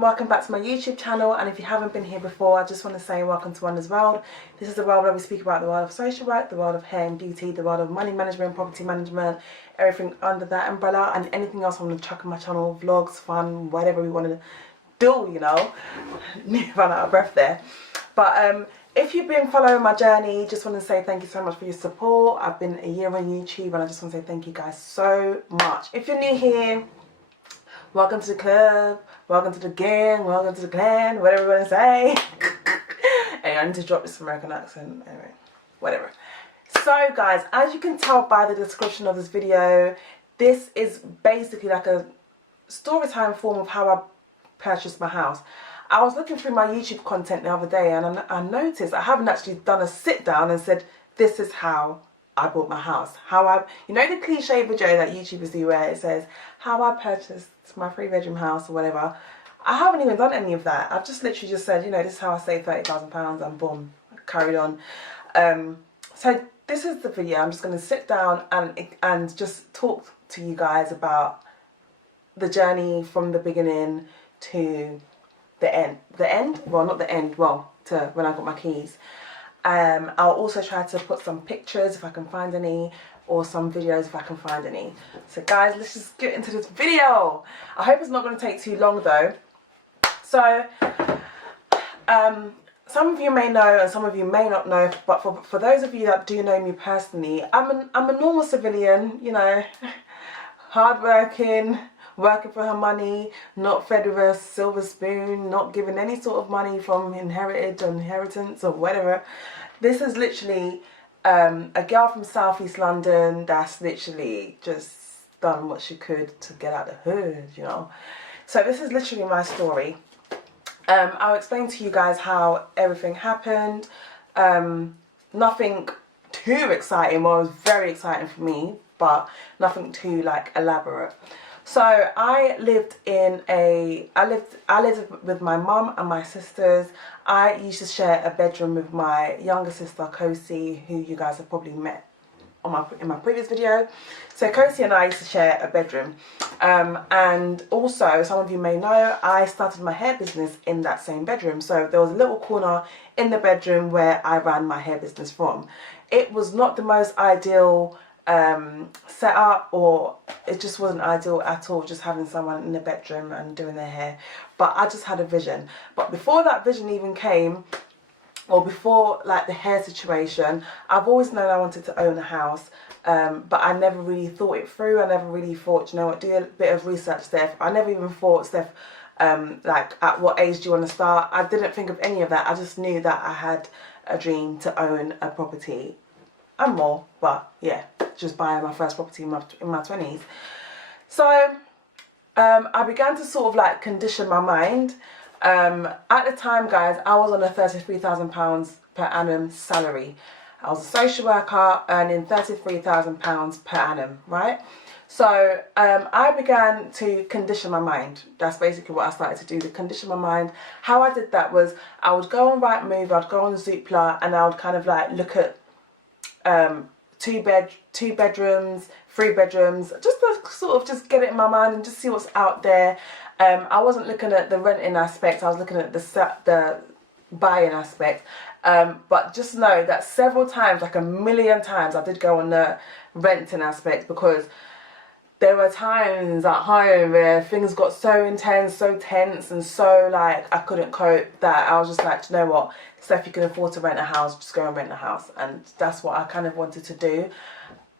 welcome back to my YouTube channel, and if you haven't been here before, I just want to say welcome to Wondersworldd. This is the world where we speak about the world of social work, the world of hair and beauty, the world of money management, property management, everything under that umbrella, and anything else I'm going to chuck on my channel, vlogs, fun, whatever we want to do, you know. Run out of breath there. But if you've been following my journey, just want to say thank you so much for your support. I've been a year on YouTube and I just want to say thank you guys so much. If you're new here, welcome to the club, welcome to the gang, welcome to the clan, whatever you want to say. Hey, I need to drop this American accent. Anyway, whatever. So guys, as you can tell by the description of this video, this is basically like a story time form of how I purchased my house. I was looking through my YouTube content the other day and I noticed I haven't actually done a sit down and said, this is how I bought my house. You know the cliche video that YouTubers do where it says, how I purchased my 3-bedroom house or whatever. I haven't even done any of that. I've just literally just said, you know, this is how I saved £30,000 and boom, I carried on. So this is the video. I'm just going to sit down and just talk to you guys about the journey from the beginning to the end. The end? Well, not the end. Well, to when I got my keys. I'll also try to put some pictures if I can find any, or some videos if I can find any. So guys, let's just get into this video. I hope it's not going to take too long though. So some of you may know and some of you may not know, but for those of you that do know me personally, I'm a normal civilian, you know, hardworking, working for her money, not fed with a silver spoon, not given any sort of money from inheritance or whatever. This is literally a girl from Southeast London that's literally just done what she could to get out the hood, you know. So this is literally my story. I'll explain to you guys how everything happened. Nothing too exciting. Well, it was very exciting for me, but nothing too like elaborate. So I lived with my mum and my sisters. I used to share a bedroom with my younger sister Kosi, who you guys have probably met in my previous video. So Kosi and I used to share a bedroom. And also, some of you may know, I started my hair business in that same bedroom. So there was a little corner in the bedroom where I ran my hair business from. It was not the most ideal set up, or it just wasn't ideal at all, just having someone in the bedroom and doing their hair. But I just had a vision. But before that vision even came, or before like the hair situation, I've always known I wanted to own a house, but I never really thought it through. I never really thought, you know what, do a bit of research, Steph. I never even thought, Steph, like at what age do you want to start? I didn't think of any of that. I just knew that I had a dream to own a property and more, but yeah, just buying my first property in my 20s. So I began to sort of like condition my mind. At the time, guys, I was on a £33,000 per annum salary. I was a social worker earning £33,000 per annum, right? So I began to condition my mind. That's basically what I started to do, to condition my mind. How I did that was I would go on Rightmove, I'd go on Zoopla, and I would kind of like look at 2 bedrooms, 3 bedrooms, just to sort of just get it in my mind and just see what's out there. I wasn't looking at the renting aspect, I was looking at the buying aspect. But just know that several times, like a million times, I did go on the renting aspect, because there were times at home where things got so intense, so tense, and so like I couldn't cope, that I was just like, you know what, Steph, you can afford to rent a house, just go and rent a house. And that's what I kind of wanted to do.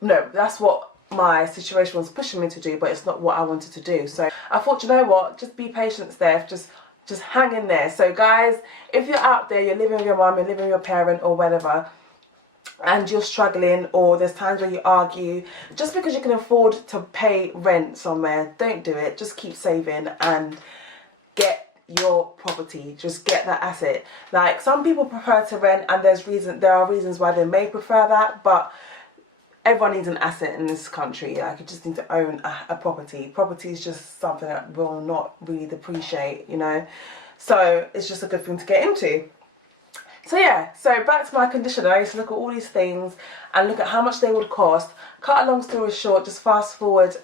No, that's what my situation was pushing me to do, but it's not what I wanted to do. So I thought, you know what, just be patient, Steph, just hang in there. So guys, if you're out there, you're living with your mum, you're living with your parent or whatever, and you're struggling, or there's times where you argue, just because you can afford to pay rent somewhere, don't do it. Just keep saving and get your property, just get that asset. Like, some people prefer to rent, and there are reasons why they may prefer that, but everyone needs an asset in this country. Like, you just need to own a property. Property is just something that will not really depreciate, you know, so it's just a good thing to get into. So yeah, so back to my conditioner. I used to look at all these things and look at how much they would cost. Cut a long story short, just fast forward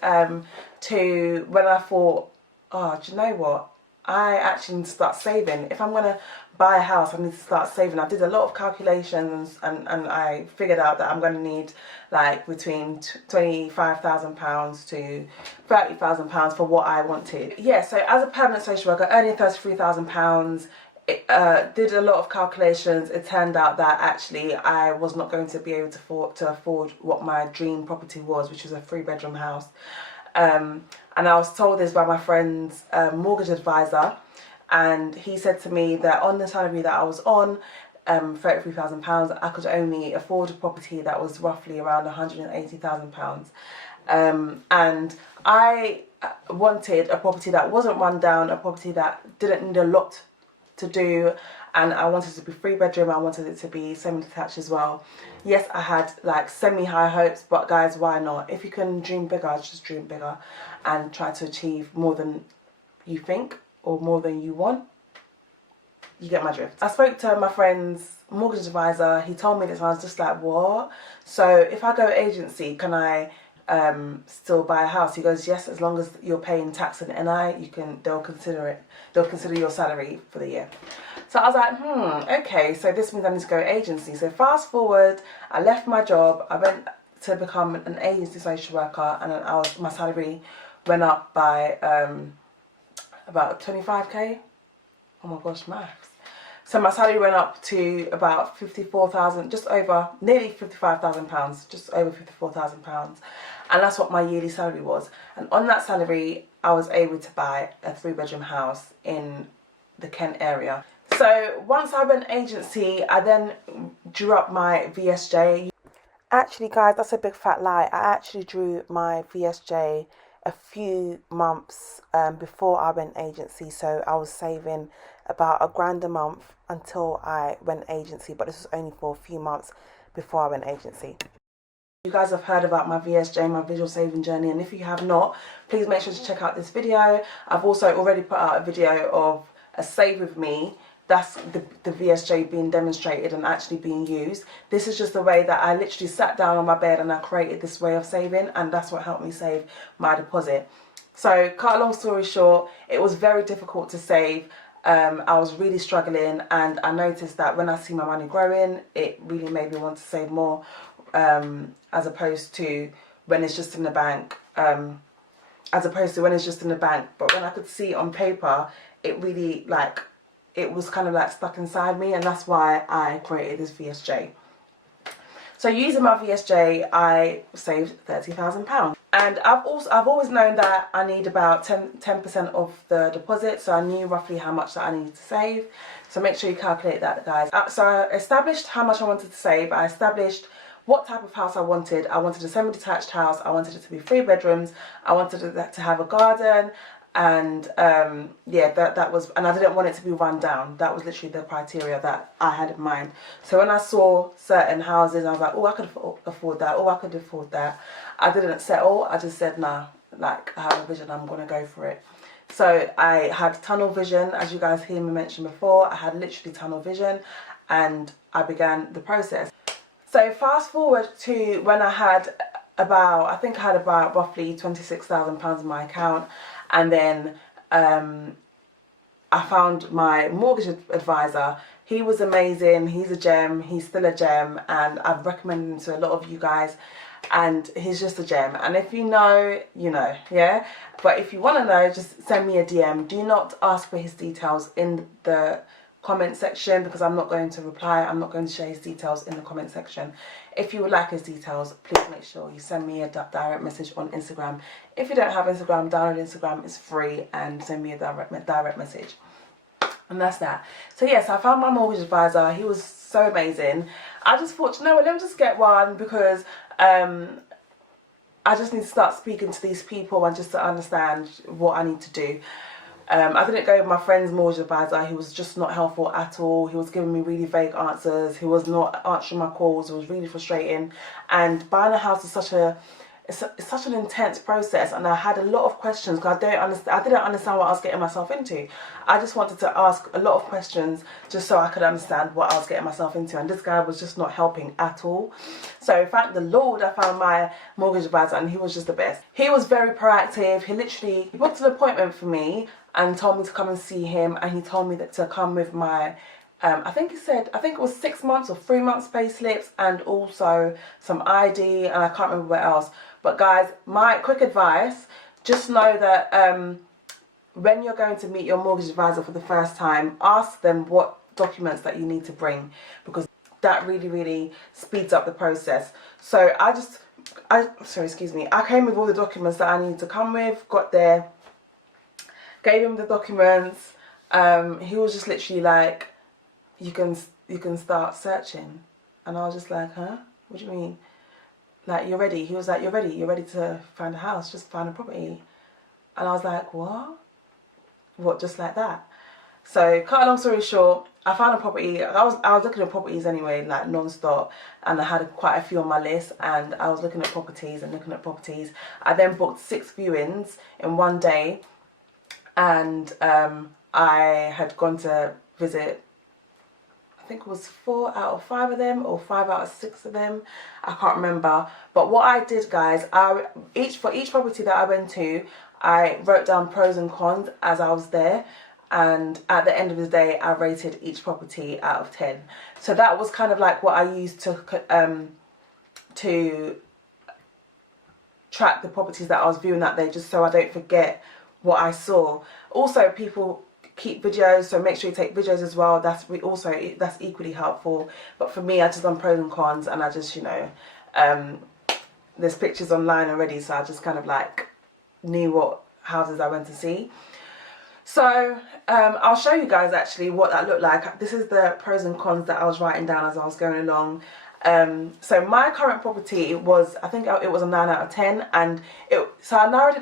to when I thought, oh, do you know what? I actually need to start saving. If I'm going to buy a house, I need to start saving. I did a lot of calculations, and I figured out that I'm going to need like between £25,000 to £30,000 for what I wanted. Yeah, so as a permanent social worker earning £33,000, did a lot of calculations. It turned out that actually I was not going to be able to afford what my dream property was, which was a 3-bedroom house. And I was told this by my friend's mortgage advisor, and he said to me that on the salary that I was on, £33,000, I could only afford a property that was roughly around £180,000. And I wanted a property that wasn't run down, a property that didn't need a lot to do, and I wanted it to be 3-bedroom. I wanted it to be semi-detached as well. Yes, I had like semi-high hopes, but guys, why not? If you can dream bigger, just dream bigger and try to achieve more than you think or more than you want. You get my drift. I spoke to my friend's mortgage advisor. He told me this, and I was just like, what? So if I go agency, can I still buy a house? He goes, yes, as long as you're paying tax and NI, they'll consider it. They'll consider your salary for the year. So I was like, okay, so this means I need to go agency. So fast forward, I left my job, I went to become an agency social worker, and my salary went up by about 25k. Oh my gosh, maths. So my salary went up to about 54,000, just over, nearly £55,000, just over £54,000. And that's what my yearly salary was. And on that salary, I was able to buy a 3-bedroom house in the Kent area. So once I went agency, I then drew up my VSJ. Actually, guys, that's a big fat lie. I actually drew my VSJ a few months before I went agency. So I was saving about £1,000 a month until I went agency, but this was only for a few months before I went agency. You guys have heard about my VSJ, my visual saving journey, and if you have not, please make sure to check out this video. I've also already put out a video of a save with me. That's the VSJ being demonstrated and actually being used. This is just the way that I literally sat down on my bed and I created this way of saving, and that's what helped me save my deposit. So cut a long story short, it was very difficult to save. I was really struggling, and I noticed that when I see my money growing, it really made me want to save more, as opposed to when it's just in the bank. But when I could see it on paper, it really it was kind of like stuck inside me, and that's why I created this VSJ. So using my VSJ, I saved £30,000. And I've always known that I need about 10% of the deposit, so I knew roughly how much that I needed to save. So make sure you calculate that, guys. So I established how much I wanted to save. I established what type of house I wanted. I wanted a semi-detached house. I wanted it to be 3 bedrooms. I wanted it to have a garden. And yeah, that was, and I didn't want it to be run down. That was literally the criteria that I had in mind. So when I saw certain houses, I was like, oh, I could afford that. Oh, I could afford that. I didn't settle. I just said, nah, like, I have a vision, I'm going to go for it. So I had tunnel vision, as you guys hear me mention before. I had literally tunnel vision, and I began the process. So fast forward to when I had I think I had about roughly £26,000 in my account. And then I found my mortgage advisor. He was amazing. He's a gem. He's still a gem, and I've recommended him to a lot of you guys, and he's just a gem. And if you know, you know, yeah. But if you want to know, just send me a DM. Do not ask for his details in the comment section, because I'm not going to reply. I'm not going to share his details in the comment section. If you would like his details, please make sure you send me a direct message on Instagram. If you don't have Instagram, download Instagram. It's free, and send me a direct message. And that's that. So yes, I found my mortgage advisor. He was so amazing. I just thought, you know what, let me just get one, because I just need to start speaking to these people and just to understand what I need to do. I didn't go with my friend's mortgage advisor. He was just not helpful at all. He was giving me really vague answers. He was not answering my calls. It was really frustrating. And buying a house is it's such an intense process, and I had a lot of questions because I didn't understand what I was getting myself into. I just wanted to ask a lot of questions just so I could understand what I was getting myself into, and this guy was just not helping at all. So thank the Lord I found my mortgage advisor, and he was just the best. He was very proactive. He booked an appointment for me and told me to come and see him, and he told me that to come with my I think it was 6 months or 3 months pay slips, and also some ID, and I can't remember what else. But guys, my quick advice, just know that when you're going to meet your mortgage advisor for the first time, ask them what documents that you need to bring, because that really, really speeds up the process. So I came with all the documents that I needed to come with, got there, gave him the documents. He was just literally like, you can start searching. And I was just like, huh? What do you mean? Like, you're ready? He was like, you're ready to find a house, just find a property. And I was like, what, just like that? So cut a long story short, I found a property. I was looking at properties anyway, like non-stop, and I had quite a few on my list, and I was looking at properties. I then booked 6 viewings in one day, and I had gone to visit, I think it was 4 out of 5 of them, or 5 out of 6 of them, I can't remember. But what I did, guys, for each property that I went to, I wrote down pros and cons as I was there, and at the end of the day I rated each property out of 10. So that was kind of like what I used to track the properties that I was viewing that day, just so I don't forget what I saw. Also, people keep videos, so make sure you take videos as well. That's equally helpful. But for me, I just done pros and cons, and I just, you know, there's pictures online already, so I just kind of like knew what houses I went to see. So I'll show you guys actually what that looked like. This is the pros and cons that I was writing down as I was going along. So my current property was, I think it was a 9 out of 10, and so I narrowed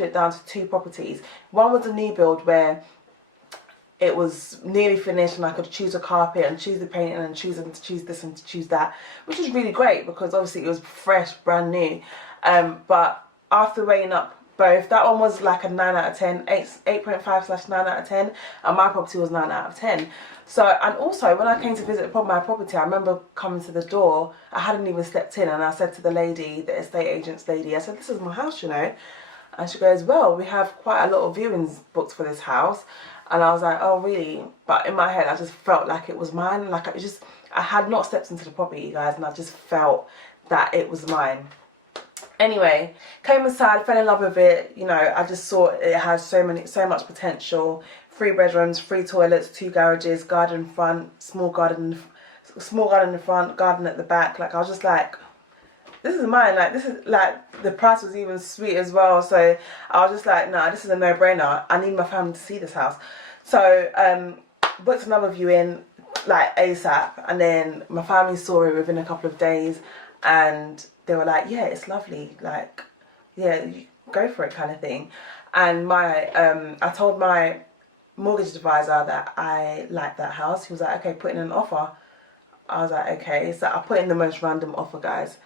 it down to 2 properties. One was a new build where it was nearly finished, and I could choose a carpet and choose the painting and choose this and choose that, which was really great because obviously it was fresh, brand new. But after weighing up both, that one was like a 9 out of 10, 8.5/9 out of 10, and my property was 9 out of 10. So, and also when I came to visit my property, I remember coming to the door, I hadn't even stepped in, and I said to the lady, the estate agent's lady, I said, this is my house, you know. And she goes, well, we have quite a lot of viewings booked for this house. And I was like, oh really? But in my head I just felt like it was mine. Like I had not stepped into the property, you guys, and I just felt that it was mine. Anyway, came inside, fell in love with it. You know, I just saw it has so much potential. 3 bedrooms, 3 toilets, 2 garages, garden front, small garden in the front, garden at the back. Like, I was just like, this is mine. Like, this is like, the price was even sweet as well. So I was just like, nah, this is a no-brainer. I need my family to see this house. So booked another viewing like ASAP, and then my family saw it within a couple of days, and they were like, yeah, it's lovely, like, yeah, you go for it, kind of thing. And I told my mortgage advisor that I liked that house. He was like, okay, put in an offer. I was like, okay. So I put in the most random offer, guys.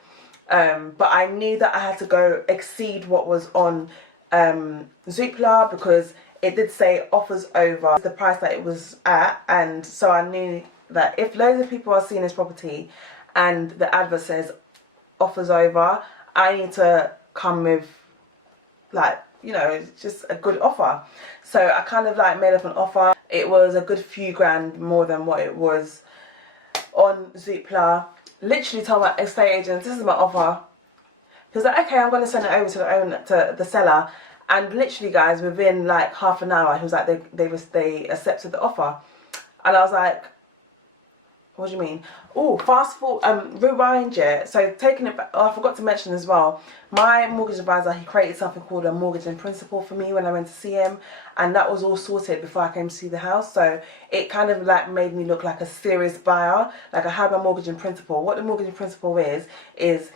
But I knew that I had to go exceed what was on Zoopla, because it did say offers over the price that it was at. And so I knew that if loads of people are seeing this property and the advert says offers over, I need to come with, like, you know, just a good offer. So I kind of like made up an offer. It was a good few grand more than what it was on Zoopla. Literally told my estate agent, this is my offer. He was like, okay, I'm going to send it over to the seller. And literally, guys, within like half an hour, he was like, they accepted the offer. And I was like, what do you mean? Oh, fast forward, rewind, yeah. So taking it back, oh, I forgot to mention as well, my mortgage advisor, he created something called a mortgage in principle for me when I went to see him, and that was all sorted before I came to see the house. So it kind of like made me look like a serious buyer. Like, I had my mortgage in principle. What the mortgage in principle is it's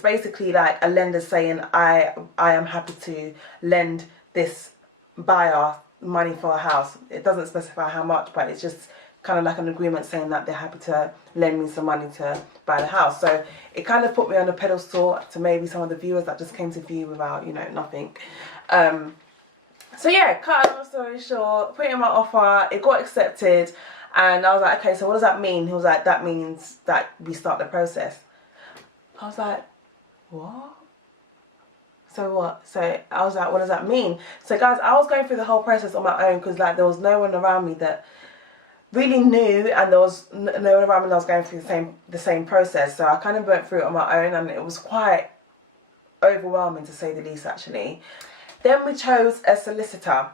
basically like a lender saying I am happy to lend this buyer money for a house. It doesn't specify how much, but it's just kind of like an agreement saying that they're happy to lend me some money to buy the house. So it kind of put me on a pedestal to maybe some of the viewers that just came to view without, you know, nothing. So yeah, cut a long story short, put in my offer, it got accepted, and I was like, okay, so what does that mean? He was like, that means that we start the process. I was like, what? So what? So I was like, what does that mean? So guys, I was going through the whole process on my own because like there was no one around me that really knew, and there was no one around me that was going through the same process. So I kind of went through it on my own, and it was quite overwhelming to say the least, actually. Then we chose a solicitor.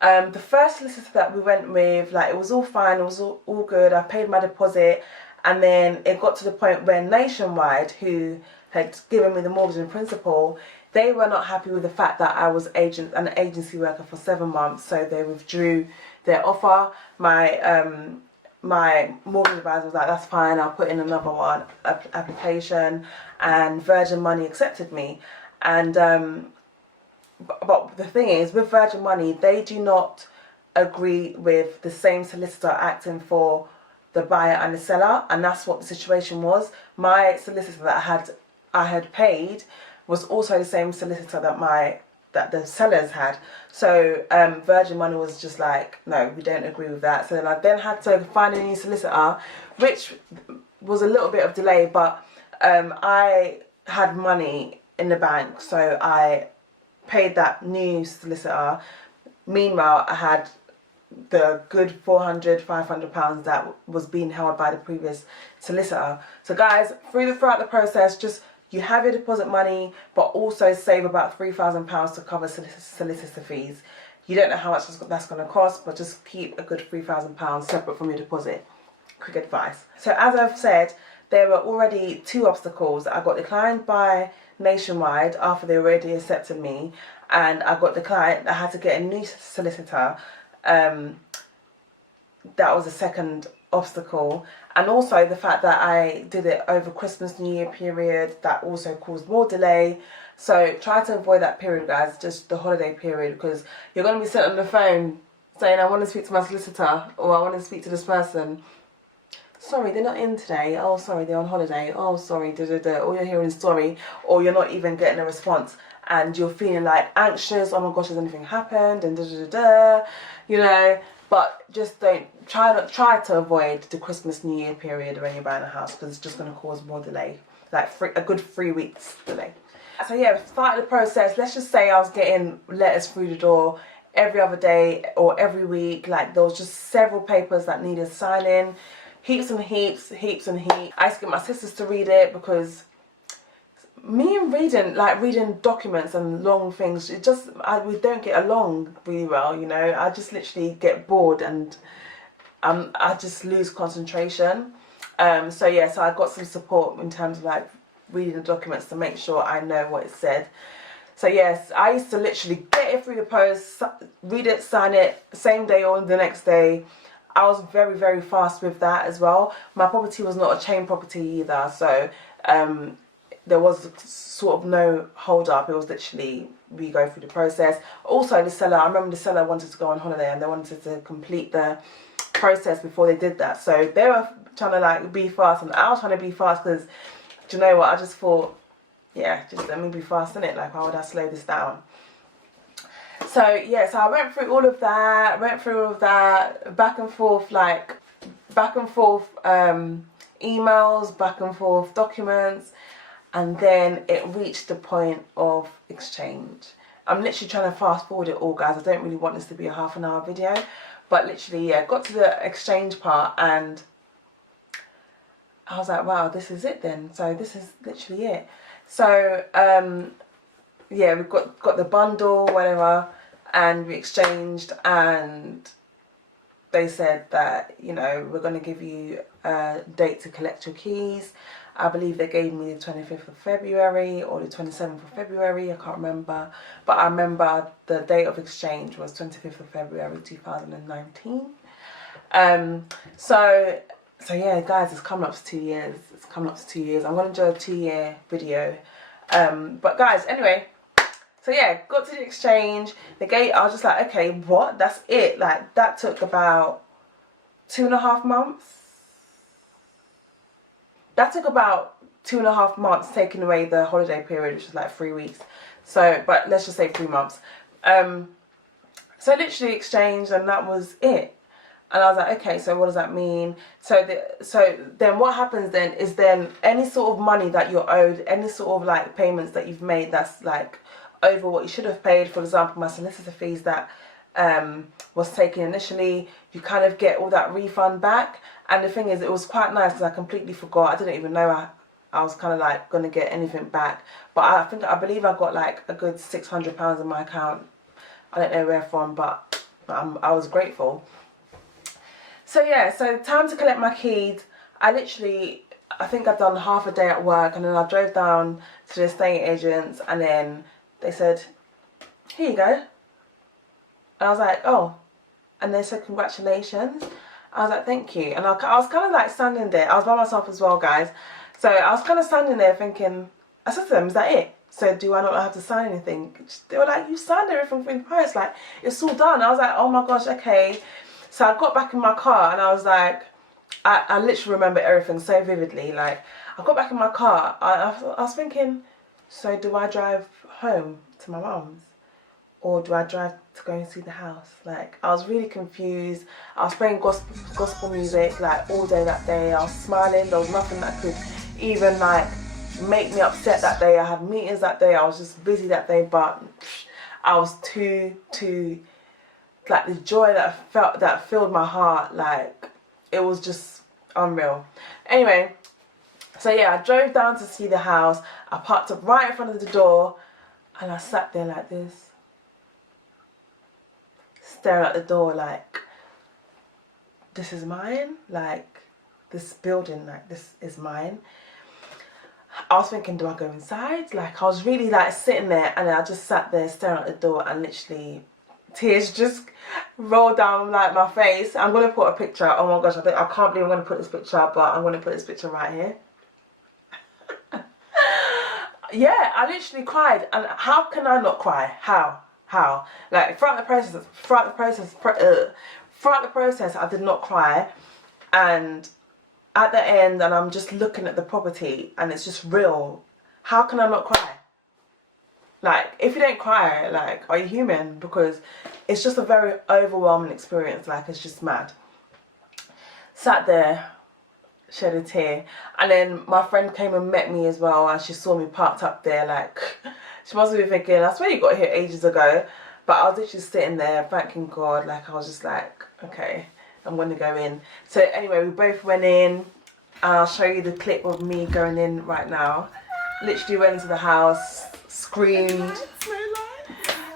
The first solicitor that we went with, like, it was all fine, it was all good. I paid my deposit, and then it got to the point where Nationwide, who had given me the mortgage in principle, they were not happy with the fact that I was an agency worker for 7 months, so they withdrew their offer. My mortgage advisor was like, that's fine, I'll put in another application, and Virgin Money accepted me. And but the thing is, with Virgin Money, they do not agree with the same solicitor acting for the buyer and the seller, and that's what the situation was. My solicitor that I had paid was also the same solicitor that the sellers had. So Virgin Money was just like, no, we don't agree with that. So then I had to find a new solicitor, which was a little bit of delay, but I had money in the bank, so I paid that new solicitor. Meanwhile, I had the good £400–500 that was being held by the previous solicitor. So guys, throughout the process, just you have your deposit money, but also save about £3,000 to cover solicitor fees. You don't know how much that's going to cost, but just keep a good £3,000 separate from your deposit. Quick advice. So as I've said, there were already 2 obstacles. I got declined by Nationwide after they already accepted me, and I got declined. I had to get a new solicitor. That was a second obstacle, and also the fact that I did it over Christmas New Year period, that also caused more delay. So try to avoid that period, guys, just the holiday period, because you're going to be sitting on the phone saying, I want to speak to my solicitor, or I want to speak to this person. Sorry, they're not in today. Oh, sorry, they're on holiday. Oh, sorry, All you're hearing is sorry, or you're not even getting a response, and you're feeling like anxious. Oh my gosh, has anything happened? And you know. But just try to avoid the Christmas New Year period when you're buying a house, because it's just going to cause more delay, like a good 3 weeks delay. So yeah, started the process. Let's just say I was getting letters through the door every other day or every week. Like there was just several papers that needed signing, heaps and heaps. I used to get my sisters to read it, because me and reading documents and long things, we don't get along really well, you know. I just literally get bored, and I just lose concentration. So yeah, so I got some support in terms of like reading the documents to make sure I know what it said. So yes, I used to literally get it through the post, read it, sign it, same day or the next day. I was very, very fast with that as well. My property was not a chain property either, so there was sort of no hold up. It was literally we go through the process. Also the seller, I remember the seller wanted to go on holiday, and they wanted to complete the process before they did that. So they were trying to like be fast, and I was trying to be fast, because do you know what, I just thought, yeah, just let me be fast, innit? Like, why would I slow this down? So yeah, so I went through all of that, back and forth emails, back and forth documents, and then it reached the point of exchange. I'm literally trying to fast forward it all, guys. I don't really want this to be a half an hour video, but literally, yeah, got to the exchange part, and I was like, wow, this is it then. So this is literally it. So yeah, we've got the bundle, whatever, and we exchanged, and they said that, you know, we're going to give you a date to collect your keys. I believe they gave me the 25th of February or the 27th of February, I can't remember. But I remember the date of exchange was 25th of February 2019. So yeah, guys, it's coming up to 2 years. I'm going to do a 2-year video. But guys, anyway, so yeah, got to the exchange. The gate, I was just like, okay, what? That's it? Like, that took about 2.5 months. That took about 2.5 months, taking away the holiday period, which was like 3 weeks. So, but let's just say 3 months. So literally exchanged, and that was it. And I was like, okay, so what does that mean? So then what happens then is then any sort of money that you're owed, any sort of like payments that you've made that's like over what you should have paid, for example, my solicitor fees that was taken initially, you kind of get all that refund back. And the thing is, it was quite nice because I completely forgot. I didn't even know I was kind of like going to get anything back. But I believe I got like a good £600 in my account. I don't know where from, but I was grateful. So yeah, so time to collect my keys. I think I'd done half a day at work, and then I drove down to the estate agents, and then they said, here you go. And I was like, oh. And they said, congratulations. I was like, thank you. And I was kind of like standing there. I was by myself as well, guys. So I was kind of standing there thinking, I said to them, is that it? So do I not have to sign anything? They were like, you signed everything in post. Like, it's all done. I was like, oh my gosh, okay. So I got back in my car, and I was like, I literally remember everything so vividly. Like, I got back in my car, I was thinking, so do I drive home to my mum's? Or do I drive to go and see the house? Like, I was really confused. I was playing gospel music like all day that day. I was smiling. There was nothing that could even like make me upset that day. I had meetings that day. I was just busy that day, but I was too like, the joy that I felt, that filled my heart, like, it was just unreal. Anyway, so yeah, I drove down to see the house. I parked up right in front of the door, and I sat there like this, staring at the door like, this is mine? Like, this building, like, this is mine? I was thinking, do I go inside? Like, I was really like sitting there, and I just sat there staring at the door, and literally tears just rolled down like my face. I'm going to put a picture. Oh my gosh, I can't believe I'm going to put this picture up, but I'm going to put this picture right here. Yeah, I literally cried. And how can I not cry? How? Like, throughout the process, I did not cry. And at the end, and I'm just looking at the property, and it's just real. How can I not cry? Like, if you don't cry, like, are you human? Because it's just a very overwhelming experience. Like, it's just mad. Sat there, shed a tear. And then my friend came and met me as well, and she saw me parked up there. Like, she must have been thinking, I swear you got here ages ago. But I was literally sitting there thanking God. Like, I was just like, okay, I'm going to go in. So anyway, we both went in. I'll show you the clip of me going in right now. Literally went into the house, screamed,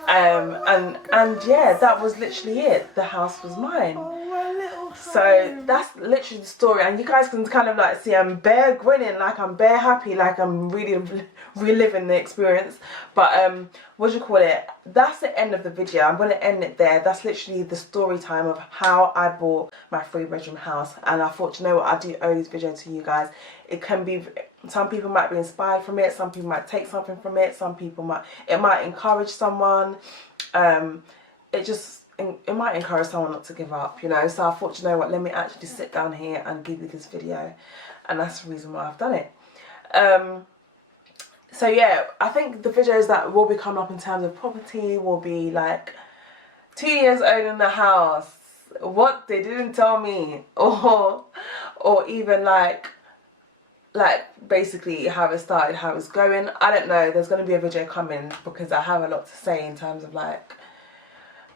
and yeah, that was literally it. The house was mine. So that's literally the story, and you guys can kind of like see I'm bare grinning, like I'm bare happy, like I'm really reliving the experience. But what do you call it? That's the end of the video. I'm going to end it there. That's literally the story time of how I bought my 3-bedroom house. And I thought, you know what, I do owe this video to you guys. It can be, some people might be inspired from it, some people might take something from it, some people might, it might encourage someone. It might encourage someone not to give up, you know. So I thought, you know what, let me actually sit down here and give you this video, and that's the reason why I've done it. So yeah, I think the videos that will be coming up in terms of property will be like 2 years owning the house, what they didn't tell me, or even like basically how it started, how it's going. I don't know, there's going to be a video coming because I have a lot to say in terms of like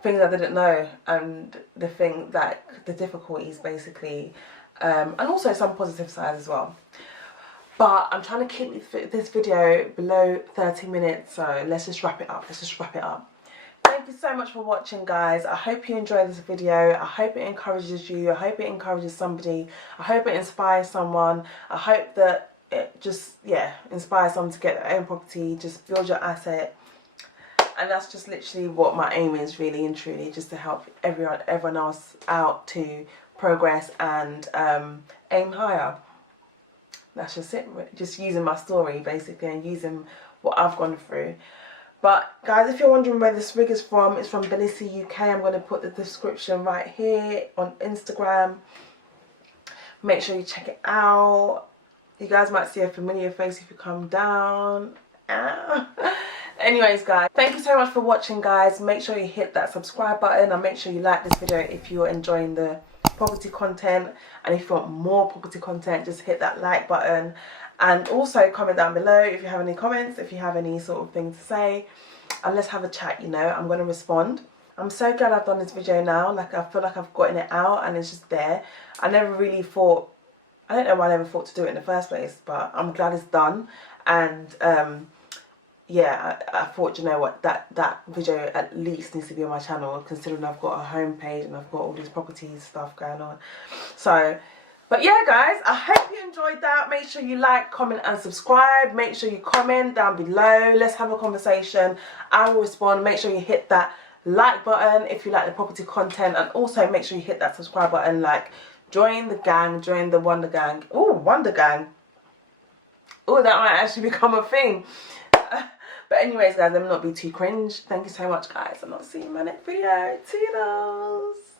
things I didn't know, and the difficulties basically, and also some positive sides as well. But I'm trying to keep this video below 30 minutes, so let's just wrap it up. Thank you so much for watching, guys. I hope you enjoyed this video. I hope it encourages you. I hope it encourages somebody. I hope it inspires someone. I hope that it just, yeah, inspires someone to get their own property, just build your asset. And that's just literally what my aim is, really and truly, just to help everyone else out to progress and aim higher. That's just it. Just using my story, basically, and using what I've gone through. But guys, if you're wondering where this wig is from, it's from Bellissy UK. I'm going to put the description right here on Instagram. Make sure you check it out. You guys might see a familiar face if you come down. Anyways guys, thank you so much for watching guys. Make sure you hit that subscribe button and make sure you like this video if you're enjoying the property content, and if you want more property content, just hit that like button, and also comment down below if you have any comments, if you have any sort of thing to say, and let's have a chat. You know, I'm going to respond. I'm so glad I've done this video now. Like, I feel like I've gotten it out and it's just there. I never really thought, I don't know why I never thought to do it in the first place, but I'm glad it's done. And yeah, I thought, you know what, that video at least needs to be on my channel, considering I've got a home page and I've got all this property stuff going on. So, but yeah guys, I hope you enjoyed that. Make sure you like, comment and subscribe. Make sure you comment down below. Let's have a conversation. I will respond. Make sure you hit that like button if you like the property content, and also make sure you hit that subscribe button. Like, join the gang, join the Wonder Gang. Oh, Wonder Gang. Oh, that might actually become a thing. But anyways guys, let me not be too cringe. Thank you so much guys, and I'll see you in my next video. Toodles.